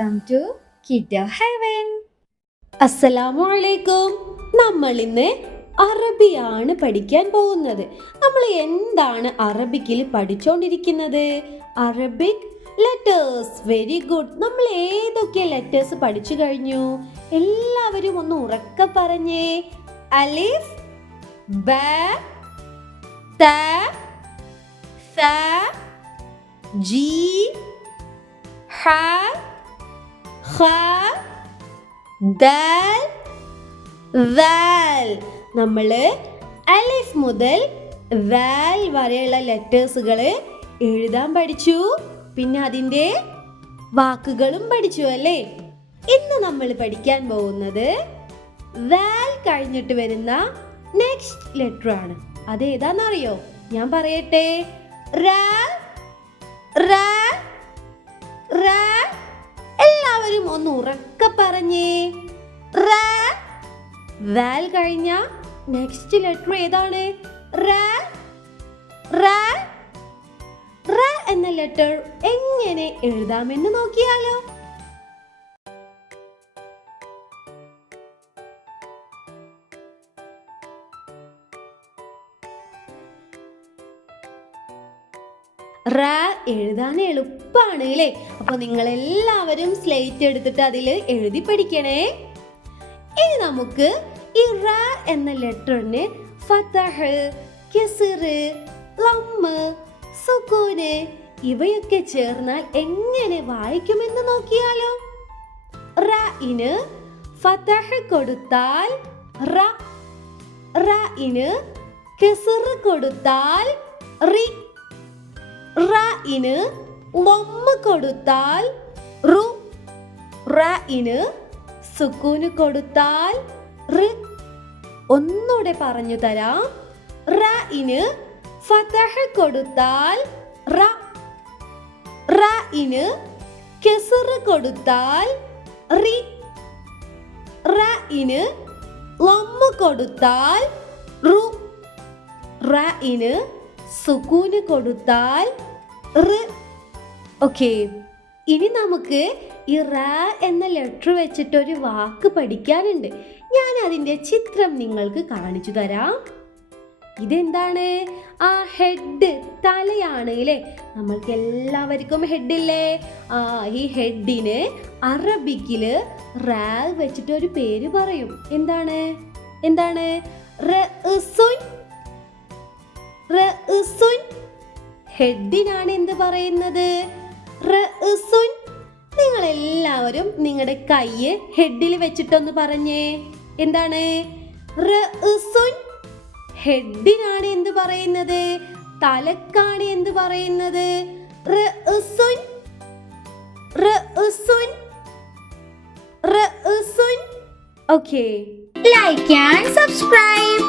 Welcome to കിഡോ heaven. അസ്സലാമു അലൈക്കും. നമ്മൾ ഇന്ന് അറബിയാണ് പഠിക്കാൻ പോകുന്നത്. നമ്മൾ എന്താണ് അറബിക്കിൽ പഠിച്ചുകൊണ്ടിരിക്കുന്നത്? Arabic letters. Very good. നമ്മൾ ഏതൊക്കെ ലെറ്റേഴ്സ് പഠിച്ചു കഴിഞ്ഞു? എല്ലാവരും ഒന്ന് ഉറക്കെ പറഞ്ഞേ. അലിഫ്, ബ, ത, സ, ജീം, ഹ, ഖ, ദാൽ, ദാൽ. നമ്മൾ അലിഫ് മുതൽ ദാൽ വരെയുള്ള ലെറ്റേഴ്സുകൾ എഴുതാൻ പഠിച്ചു. പിന്നെ അതിൻ്റെ വാക്കുകളും പഠിച്ചു അല്ലേ? ഇന്ന് നമ്മൾ പഠിക്കാൻ പോകുന്നത് ദാൽ കഴിഞ്ഞിട്ട് വരുന്ന നെക്സ്റ്റ് ലെറ്റർ ആണ്. അതേതാണെന്നറിയോ? ഞാൻ പറയട്ടെ. റ, റ, റ. എല്ലാവരും ഒന്ന് ഉറക്കെ പറഞ്ഞേ. റ. ദാൽ കഴിഞ്ഞ നെക്സ്റ്റ് ലെറ്റർ ഏതാണ്? റ. റ. റ എന്ന ലെറ്റർ എങ്ങനെ എഴുതാമെന്ന് നോക്കിയാലോ? റ എഴുതാൻ എളുപ്പമാണ് അല്ലേ? അപ്പോൾ നിങ്ങൾ എല്ലാവരും സ്ലേറ്റ് എടുത്തിട്ട് അതിൽ എഴുതി പഠിക്കണേ. ഇനി നമുക്ക് ഈ റ എന്ന ലെറ്ററിന് ഫതഹ്, കസ്ർ, ലം, സുകൂന് ഇവയൊക്കെ ചേർന്നാൽ എങ്ങനെ വായിക്കുമെന്ന് നോക്കിയാലോ? റ ഇന് ഫതഹ് കൊടുത്താൽ റ, റ ഇന് കസ്ർ കൊടുത്താൽ റി, റ ഇന് ലം കൊടുത്താൽ റു, റ ഇന് സുക്കൂന് കൊടുത്താൽ റ്. ഒന്നുകൂടെ പറഞ്ഞു തരാം. റ ഇന് ഫതഹ് കൊടുത്താൽ റ, റ ഇന് കസ്ർ കൊടുത്താൽ റി, റ ഇന് ലം കൊടുത്താൽ റു, റ ഇന് സുക്കൂന് കൊടുത്താൽ റ്. ഓക്കെ, ഇനി നമുക്ക് ഈ റ എന്ന ലെറ്റർ വെച്ചിട്ടൊരു വാക്ക് പഠിക്കാനുണ്ട്. ഞാൻ അതിൻ്റെ ചിത്രം നിങ്ങൾക്ക് കാണിച്ചു തരാം. ഇതെന്താണ്? ആ ഹെഡ്, തലയാണ് അല്ലേ? നമ്മൾക്ക് എല്ലാവർക്കും ഹെഡില്ലേ? ഈ ഹെഡിന് അറബിക്കില് റ വെച്ചിട്ടൊരു പേര് പറയും. എന്താണ്? എന്താണ്? റഅ്സുൻ. റഅ്സുൻ. ഹെഡിനാണ് എന്ത് പറയുന്നത്? റഅ്സുൻ. നിങ്ങൾ എല്ലാവരും നിങ്ങളുടെ കൈ ഹെഡിൽ വെച്ചിട്ടൊന്ന് പറഞ്ഞേ. എന്താണ്? റഅ്സുൻ. ഹെഡിനാണ് എന്ത് പറയുന്നത്? തലക്കാണ് എന്ത് പറയുന്നത്? റഅ്സുൻ. റഅ്സുൻ. റഅ്സുൻ. Okay, like and subscribe.